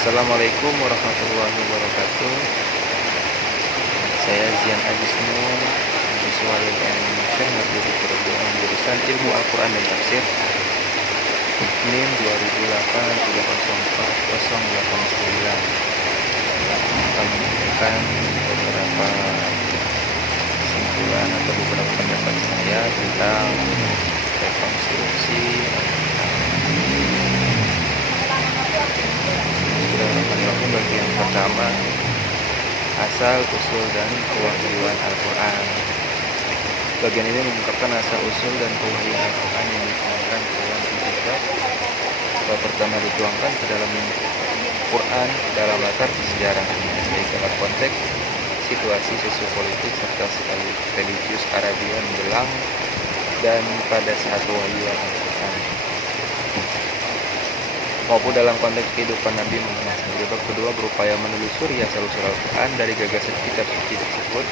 Assalamualaikum warahmatullahi wabarakatuh. Saya Zian Ajisnu, mahasiswa IAIN Teknik Perhubungan jurusan Ilmu Al-Quran dan Tafsir, NIM 2008304089, akan menyampaikan beberapa kesimpulan atau beberapa pendapat saya tentang rekonstruksi bagian pertama, asal usul dan pewahyuan Al-Quran. Bagian ini mengungkapkan asal usul dan pewahyuan Al-Quran yang dituangkan ke dalam kitab. Bab pertama dituangkan ke dalam Quran dalam latar sejarahnya, yaitu dalam konteks situasi sosiopolitik serta religius Arabia menjelang dan pada saat pewahyuan Al-Quran, maupun dalam konteks kehidupan Nabi Muhammad sendiri. Bab kedua berupaya menelusuri asal-usul Al-Quran dari gagasan kitab suci tersebut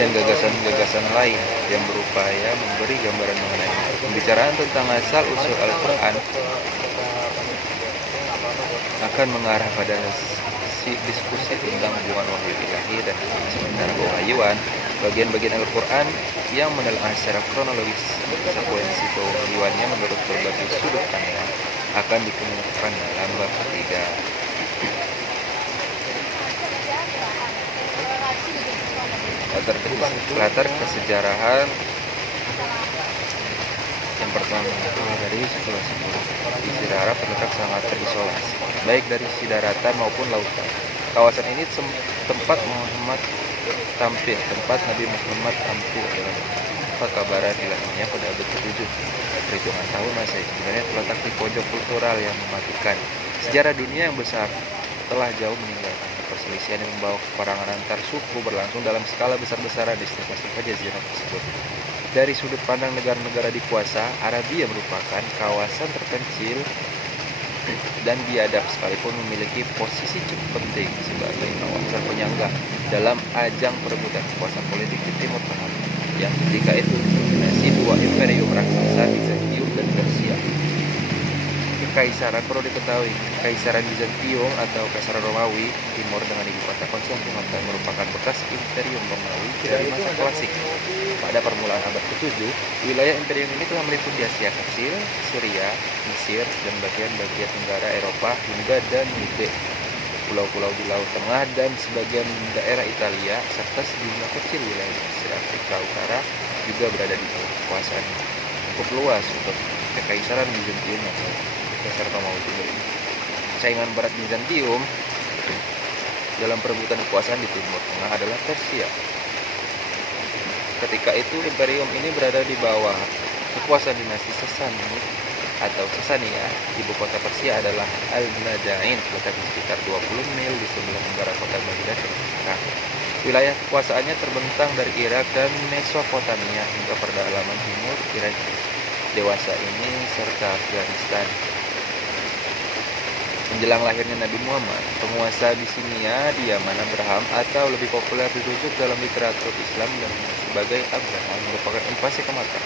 dan gagasan-gagasan lain yang berupaya memberi gambaran mengenai pembicaraan tentang asal-usul Al-Quran akan mengarah pada diskusi tentang hubungan wahyu ilahi dan sementara pewahyuan. Bagian-bagian Al-Quran yang menelaah secara kronologis sekuensi pewahyuannya menurut berbagai sudut pandang akan dikemukakan dalam bab ketiga. Latar kesejarahan yang pertama itu dari sekolah sekolah di sisi Arab terletak sangat terisolasi, baik dari sisi daratan maupun lautan. Kawasan ini tempat Nabi Muhammad tampil dalam pekabaran ilahiyah pada abad ke-7 perhitungan tahun Masehi. Sebenarnya terletak di pojok kultural yang mematikan. Sejarah dunia yang besar telah jauh meninggalkan perselisihan yang membawa peperangan antar suku berlangsung dalam skala besar-besaran di setiap jazirah tersebut. Dari sudut pandang negara-negara dikuasa, Arabia merupakan kawasan terpencil dan biadab sekalipun memiliki posisi cukup penting sebagai kawasan penyangga dalam ajang perebutan kekuasaan politik di Timur Tengah yang ketika itu didominasi dua imperium raksasa Bizantium dan Persia. Kekaisaran perlu diketahui, Kekaisaran Bizantium atau Kekaisaran Romawi Timur dengan ibu kota Konstantinopel merupakan bekas imperium Romawi dari masa klasik. Pada permulaan abad ke-7, wilayah imperium ini telah meliputi Asia Kecil, Syria, Mesir, dan bagian-bagian tenggara Eropa hingga Danube, pulau-pulau di Laut Tengah dan sebagian daerah Italia, serta sejumlah kecil wilayah di Mesir Afrika Utara juga berada di bawah kekuasaan cukup luas untuk Kekaisaran Bizantium atau Kekaisaran Romawi Timur. Saingan berat Bizantium dalam perebutan kekuasaan di Timur Tengah adalah Persia. Ketika itu imperium ini berada di bawah kekuasaan dinasti Sasani atau Sasania. Ibu kota Persia adalah Al-Madain, terletak di sekitar 20 mil di sebelah tenggara kota Baghdad. Wilayah kekuasaannya terbentang dari Irak dan Mesopotamia hingga pedalaman timur Irak dewasa ini serta Afghanistan. Menjelang lahirnya Nabi Muhammad, penguasa Abisinia di Yaman Abraham atau lebih populer dirujuk dalam literatur Islam dan sebagai Abraham merupakan invasi ke Makkah,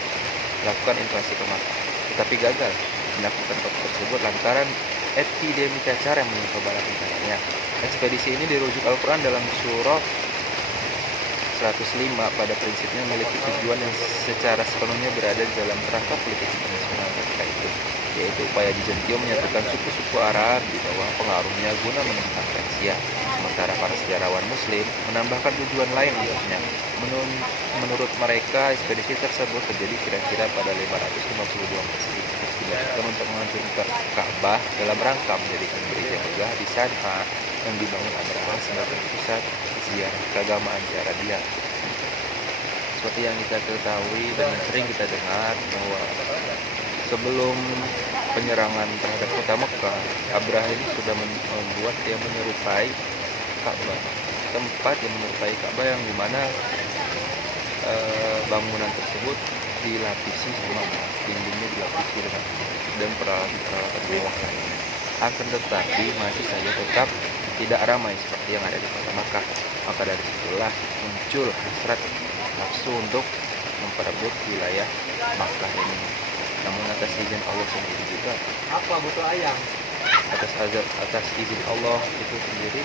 tetapi gagal melakukan kota tersebut lantaran epidemi cacar yang menimpa bala tentaranya. Ekspedisi ini dirujuk Al-Quran dalam surah 105 pada prinsipnya memiliki tujuan yang secara sepenuhnya berada di dalam kerangka politik internasional ketika itu, yaitu upaya Bizantium menyatukan suku-suku Arab di bawah pengaruhnya guna menentang Persia. Sementara para sejarawan Muslim menambahkan tujuan lain untuknya. Menurut mereka, ekspedisi tersebut terjadi kira-kira pada 552 Masehi. Dilakukan untuk menghancurkan Ka'bah dalam rangka menjadikan gereja megah di San'a yang dibangun Abraham sebagai pusat ziarah keagamaan di Arabia. Seperti yang kita ketahui dan yang sering kita dengar bahwa sebelum penyerangan terhadap kota Mekah, Abraham ini sudah membuat yang menyerupai Ka'bah, tempat yang menyerupai Ka'bah yang dimana bangunan tersebut dilapisi sama emas, dindingnya dilapisi dengan dan peralatan mewah lainnya. Akan tetapi masih saja tetap tidak ramai seperti yang ada di kota Makkah. Maka dari situlah muncul hasrat nafsu untuk memperebut wilayah Makkah ini. Namun atas izin Allah sendiri juga, Apa butuh ayam? atas izin Allah itu sendiri,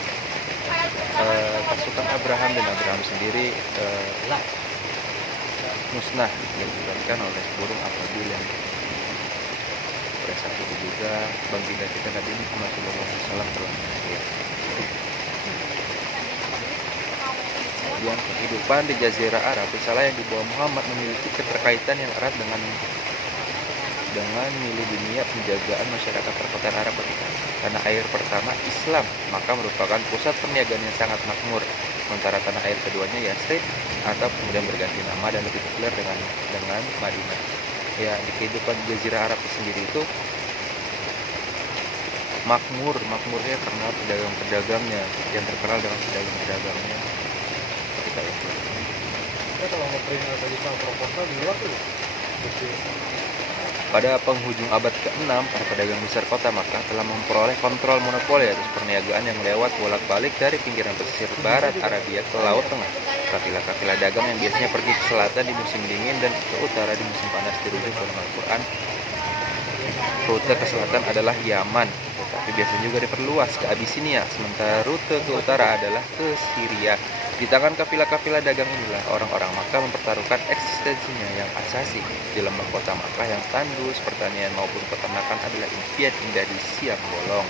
pasukan Abraham sendiri musnah diakibatkan oleh burung apabil yang pada saat itu juga baginda kita Nabi Muhammad SAW telah meninggal. Kemudian kehidupan di Jazirah Arab, risalah yang dibawa Muhammad memiliki keterkaitan yang erat dengan nilai dunia penjagaan masyarakat perkotaan Arab ketika tanah air pertama Islam, maka merupakan pusat perniagaan yang sangat makmur. Sementara tanah air keduanya Yathrib atau kemudian berganti nama dan lebih populer dengan Madinah. Ya, di kehidupan Jazirah Arab sendiri itu makmurnya karena pedagang-pedagangnya yang terkenal dengan pedagang-pedagangnya ketika itu. Kalau ngeprint bisa proposal di luar tuh. Pada penghujung abad ke-6, para pedagang besar kota Makkah telah memperoleh kontrol monopoli atas perniagaan yang lewat bolak-balik dari pinggiran pesisir barat Arabia ke Laut Tengah. Kafilah-kafilah dagang yang biasanya pergi ke selatan di musim dingin dan ke utara di musim panas dirujuk dalam Al-Quran. Rute ke selatan adalah Yaman, tetapi biasanya juga diperluas ke Abisinia, sementara rute ke utara adalah ke Syria. Di tangan kafilah-kafilah dagang inilah orang-orang Makkah mempertaruhkan eksistensinya yang asasi. Di lembah kota Makkah yang tandus, pertanian maupun peternakan adalah impian indah di siang bolong.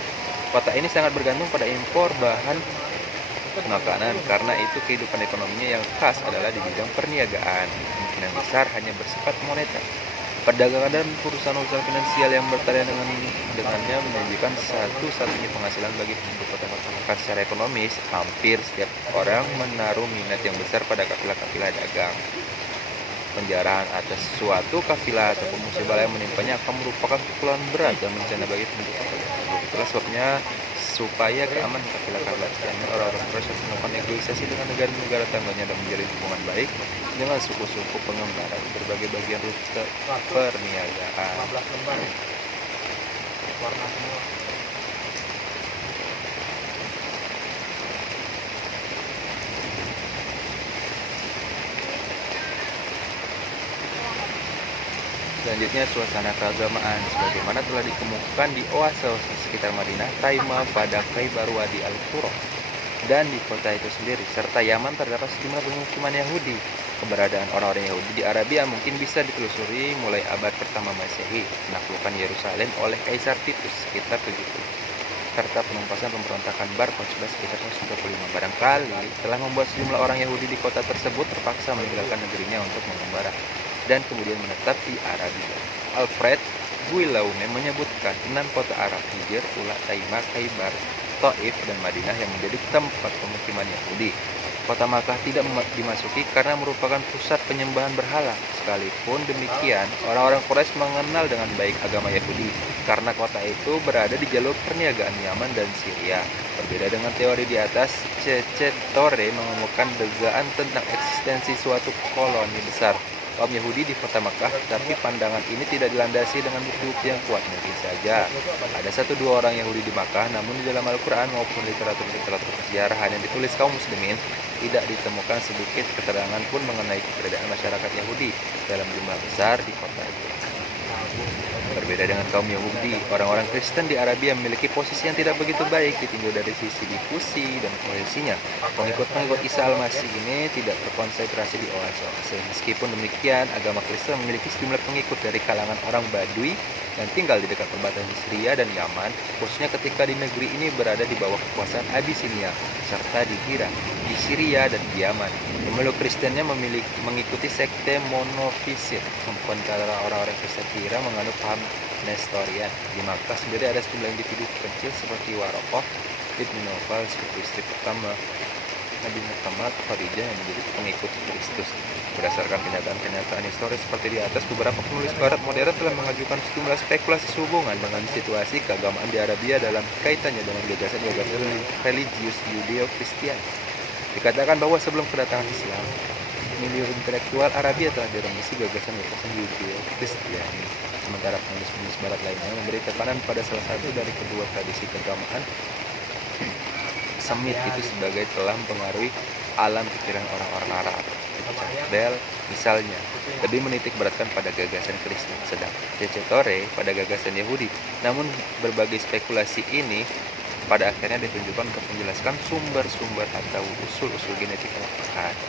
Kota ini sangat bergantung pada impor bahan makanan, karena itu kehidupan ekonominya yang khas adalah di bidang perniagaan. Kemungkinan besar hanya bersifat moneter. Perdagangan dan urusan-urusan finansial yang bertalian dengannya menjanjikan satu-satunya penghasilan bagi penduduk kota-kota Makkah. Secara ekonomis, hampir setiap orang menaruh minat yang besar pada kafilah-kafilah dagang. Penjarahan atas suatu kafilah atau musibah yang menimpanya akan merupakan pukulan berat dan bencana bagi penduduk kota. Itulah sebabnya supaya keamanan kafilah-kafilah dan orang-orang Quraisy melakukan negosiasi dengan negara-negara tangganya dan menjalin hubungan baik dengan suku-suku pengembara di berbagai bagian rute perniagaan. 15 lembar warna semua. Selanjutnya, suasana keagamaan sebagaimana telah dikemukakan di oase sekitar Madinah, Taimah, Badakai, Wadi Al-Qura, dan di kota itu sendiri, serta Yaman terdapat sejumlah pemukiman Yahudi. Keberadaan orang-orang Yahudi di Arabia mungkin bisa ditelusuri mulai abad pertama Masehi, penaklukan Yerusalem oleh Kaisar Titus sekitar 70, serta penumpasan pemberontakan Bar Kokhba sekitar 125. Barangkali telah membuat sejumlah orang Yahudi di kota tersebut terpaksa meninggalkan negerinya untuk mengembara dan kemudian menetap di Arabia. Alfred Guillaume menyebutkan 6 kota Arab, Hijr, Ula, Taimah, Khaybar, Taif, dan Madinah yang menjadi tempat pemukiman Yahudi. Kota Makkah tidak dimasuki karena merupakan pusat penyembahan berhala. Sekalipun demikian, orang-orang Quraisy mengenal dengan baik agama Yahudi karena kota itu berada di jalur perniagaan Yaman dan Syria. Berbeda dengan teori di atas, C.C. Torre mengemukakan dugaan tentang eksistensi suatu koloni besar kaum Yahudi di kota Makkah, tapi pandangan ini tidak dilandasi dengan bukti yang kuat. Mungkin saja ada 1-2 orang Yahudi di Makkah, namun di dalam Al-Quran maupun literatur kesejarahan yang ditulis kaum muslimin tidak ditemukan sedikit keterangan pun mengenai keberadaan masyarakat Yahudi dalam jumlah besar di kota itu. Berbeda dengan kaum Yahudi, orang-orang Kristen di Arabia memiliki posisi yang tidak begitu baik ditinjau dari sisi difusi dan kohesinya. Pengikut-pengikut Isa Al-Masih ini tidak terkonsentrasi di oase-oase. Meskipun demikian, agama Kristen memiliki sejumlah pengikut dari kalangan orang Badui yang tinggal di dekat perbatasan Syria dan Yaman, khususnya ketika di negeri ini berada di bawah kekuasaan Abisinia, serta di Hira, di Syria dan di Yaman. Pemeluk Kristennya mengikuti sekte monofisit. Sementara orang-orang Kristen Hira menganut paham Nestorian. Di Makkah sendiri ada sejumlah individu kecil seperti Warokoh, Ibnu Nawfal sebagai istri pertama Nabi Muhammad, Khadijah, yang menjadi pengikut Kristus. Berdasarkan kenyataan historis seperti di atas, beberapa penulis barat modern telah mengajukan sejumlah spekulasi sehubungan dengan situasi keagamaan di Arabia dalam kaitannya dengan gagasan-gagasan religius Yudeo-Kristian. Dikatakan bahwa sebelum kedatangan Islam, milieu intelektual Arabia telah diremisi gagasan-gagasan Yudeo-Kristiani. Sementara penulis-penulis barat lainnya memberi tekanan pada salah satu dari kedua tradisi keagamaan Semit itu sebagai telah mempengaruhi alam pikiran orang-orang Arab. Richard Bell, misalnya, lebih menitik beratkan pada gagasan Kristen, sedang C.C. Torrey pada gagasan Yahudi. Namun berbagai spekulasi ini pada akhirnya ditunjukkan untuk menjelaskan sumber-sumber atau usul-usul genetika yang ada.